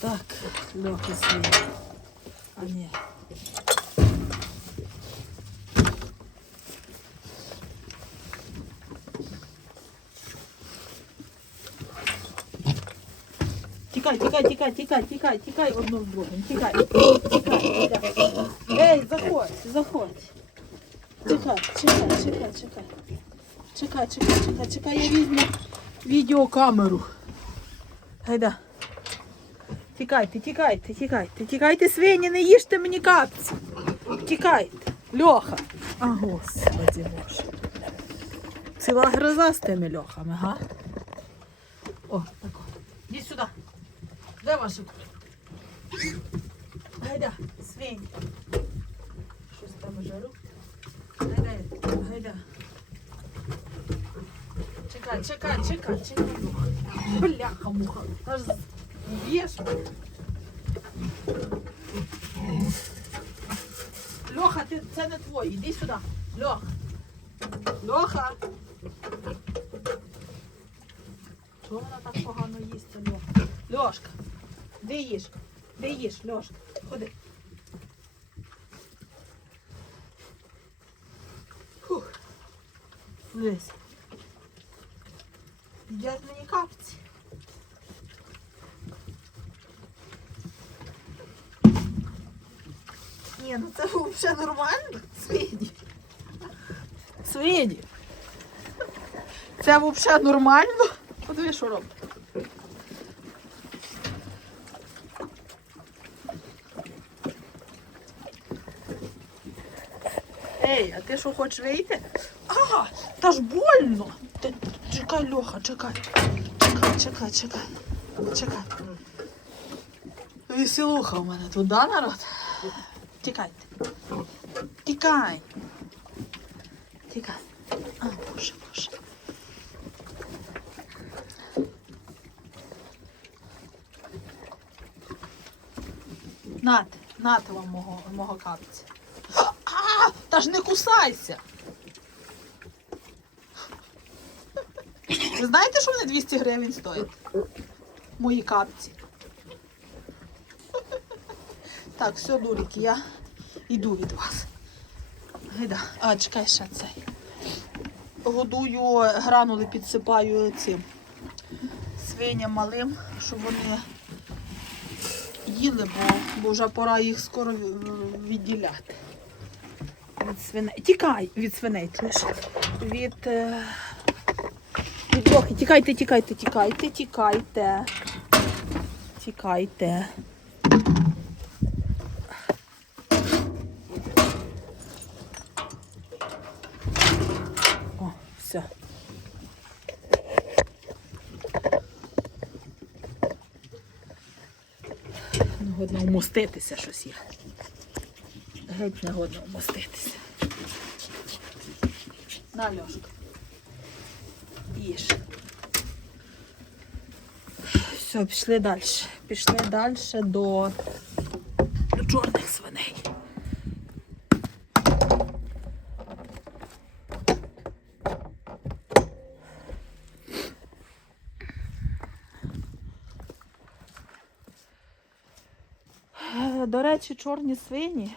Так, легкий свій. А ні. Тікай, тікай, тікай, тікай, тікай, тікай одно в другому. Тікай, тікай, тікай. Ей, заходь, заходь. Чекай, чекай, чекай, чекай. Чекай, чекай, чекай, чекай, я візьму відеокамеру. Гайда. Тікайте, тікайте, тікайте, тікайте, свині, не їжте мені капці. Тікайте. Льоха. А, господи боже. Ціла гроза з тими льохами, га? О, так от. Іди сюди. Де ваші кури? Гайда, свинь. Щось там жару. Гайда, гайда. Чекай, чекай, чекай, чекай. Бляха, муха. Аж б'єш. Льоха, ти, це не твоє. Іди сюди. Льоха. Льоха. Чого вона так погано їсть, ця Льоха? Льошка, де їж? Де їж, Льошка? Ходи. Фух. Дивись. Їдять мені капці. Ні, ну це взагалі нормально. Свині. Свині. Це взагалі нормально. Подивись, що робить. Ей, а ти що хочеш вийти? А, та ж больно. Ти- Чекай, Льоха, чекай. Чекай, чекай, чекай. Чекай. Веселуха у мене тут, да, народ? Тікайте. Тікай. Тікай. А, боже, боже. Нате, нате вам мого, мого капця. А, та ж не кусайся. Ви знаєте, що вони 200 гривень стоять? Мої капці. Так, все, дурики, я йду від вас. Гайда. А, чекай ще цей. Годую, гранули підсипаю цим свиням малим, щоб вони їли, бо, бо вже пора їх скоро відділяти. Від свиней. Тікай від свиней, чуєш? Від. е, Від лохи. Тікайте, тікайте, тікайте, тікайте. Тікайте. О, все. Негодно вмоститися щось є. Геть не годно вмоститися. На, Льошка. Їж. Все, пішли далі. Пішли далі до, до чорних свиней. Е, До речі, чорні свині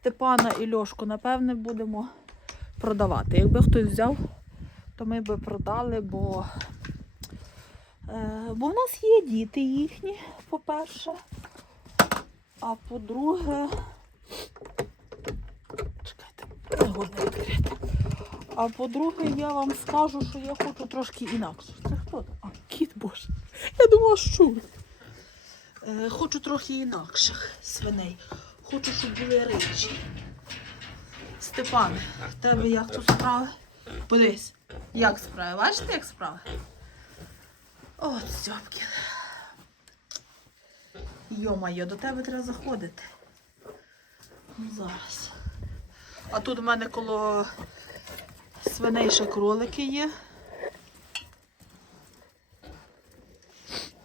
Степана і Льошку, напевне, будемо продавати. Якби хтось взяв, то ми би продали, бо, е, бо в нас є діти їхні, по-перше. А по-друге, чекайте, не відкрити. А по-друге, я вам скажу, що я хочу трошки інакше. Це хто? А, кіт боже. Я думала, щур. Е, хочу трохи інакших свиней. Хочу, щоб були речі. Степан, в тебе як тут справи? Подивись, як справи? Бачите, як справи? От, Стьопки. Йо-майо, до тебе треба заходити. Ну, Зараз. А тут у мене коло свиней ще кролики є.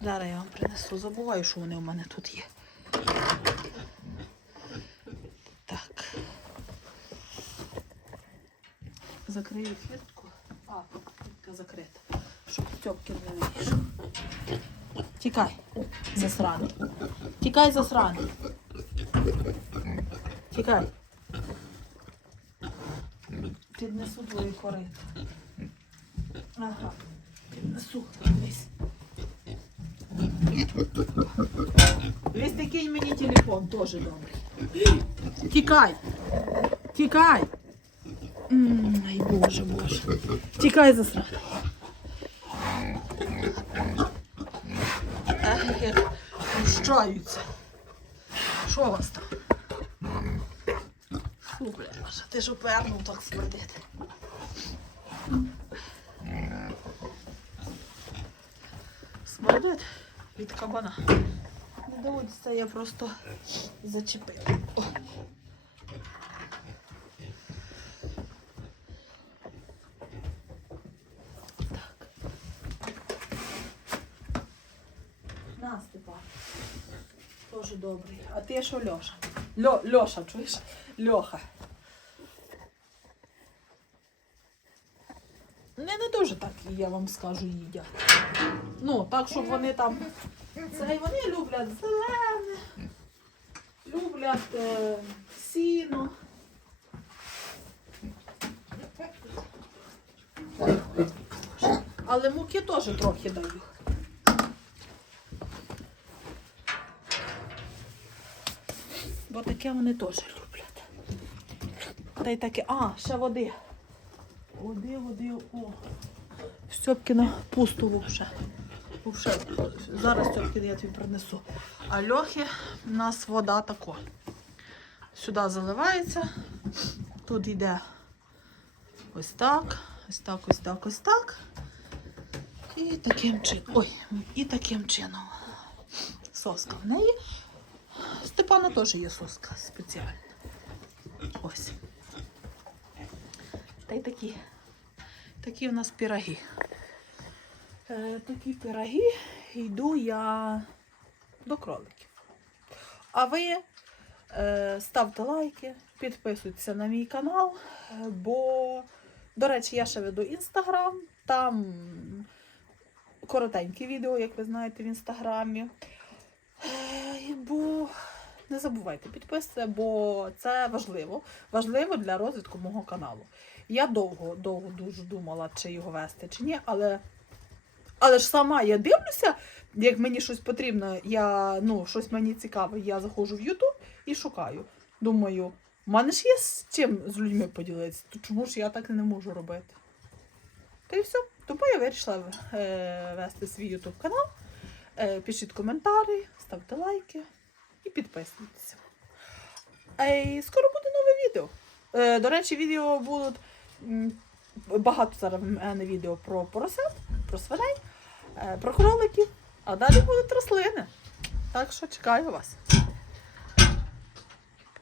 Зараз я вам принесу. Забуваю, що вони у мене тут є. Так. Закрию фіртку. А, фіртка закрита. Щоб Стьопкін не вийшов. Тікай, засраний. Тікай, засраний. Тікай. Піднесу твої корити. Ага. Піднесу. Весь ти кинь мені телефон, теж добре. Тікай. Тікай. Ай, боже, боже. Тікай. Ех, як. Що у вас там? Фу, бля, Маша, ти ж опернув так смердити. Смердить від кабана. Не доводиться, я просто зачепила. О. На, Степан. Тоже добрий. А ти що Льоша? Льо, Льоша, чуєш? Льоха. Не, не так, я вам скажу, їдять. Ну, так, щоб вони там. Це вони люблять зелене, люблять е, сіно. Але муки теж трохи даю. Бо таке вони теж люблять. Та й таке. А, ще води. Води, води, о. Стьопкіна пусто вовше. Вовше. Зараз Стьопкін я тобі принесу. А Льохи в нас вода тако. Сюди заливається. Тут йде ось так, ось так, ось так, ось так. І таким чином. Ой, і таким чином. Соска в неї. Степана теж є соска спеціальна. Ось. Та й такі. Такі у нас піроги. Е, такі піроги йду я до кроликів. А ви е, ставте лайки, підписуйтеся на мій канал, бо, до речі, я ще веду інстаграм, там коротенькі відео, як ви знаєте, в інстаграмі. Е, Бо не забувайте підписатися, бо це важливо. Важливо для розвитку мого каналу. Я довго, довго дуже думала, чи його вести, чи ні, але, але ж сама я дивлюся, як мені щось потрібно, я, ну, щось мені цікаве, я заходжу в YouTube і шукаю. Думаю, в мене ж є з чим з людьми поділитися, то чому ж я так не можу робити? Та й все. Тому я вирішила е, вести свій YouTube канал. Е, пишіть коментарі, ставте лайки і підписуйтесь. Скоро буде нове відео. Е, до речі, відео будуть багато зараз в мене відео про поросят, про свиней, е, про кроликів, а далі будуть рослини. Так що чекаю вас.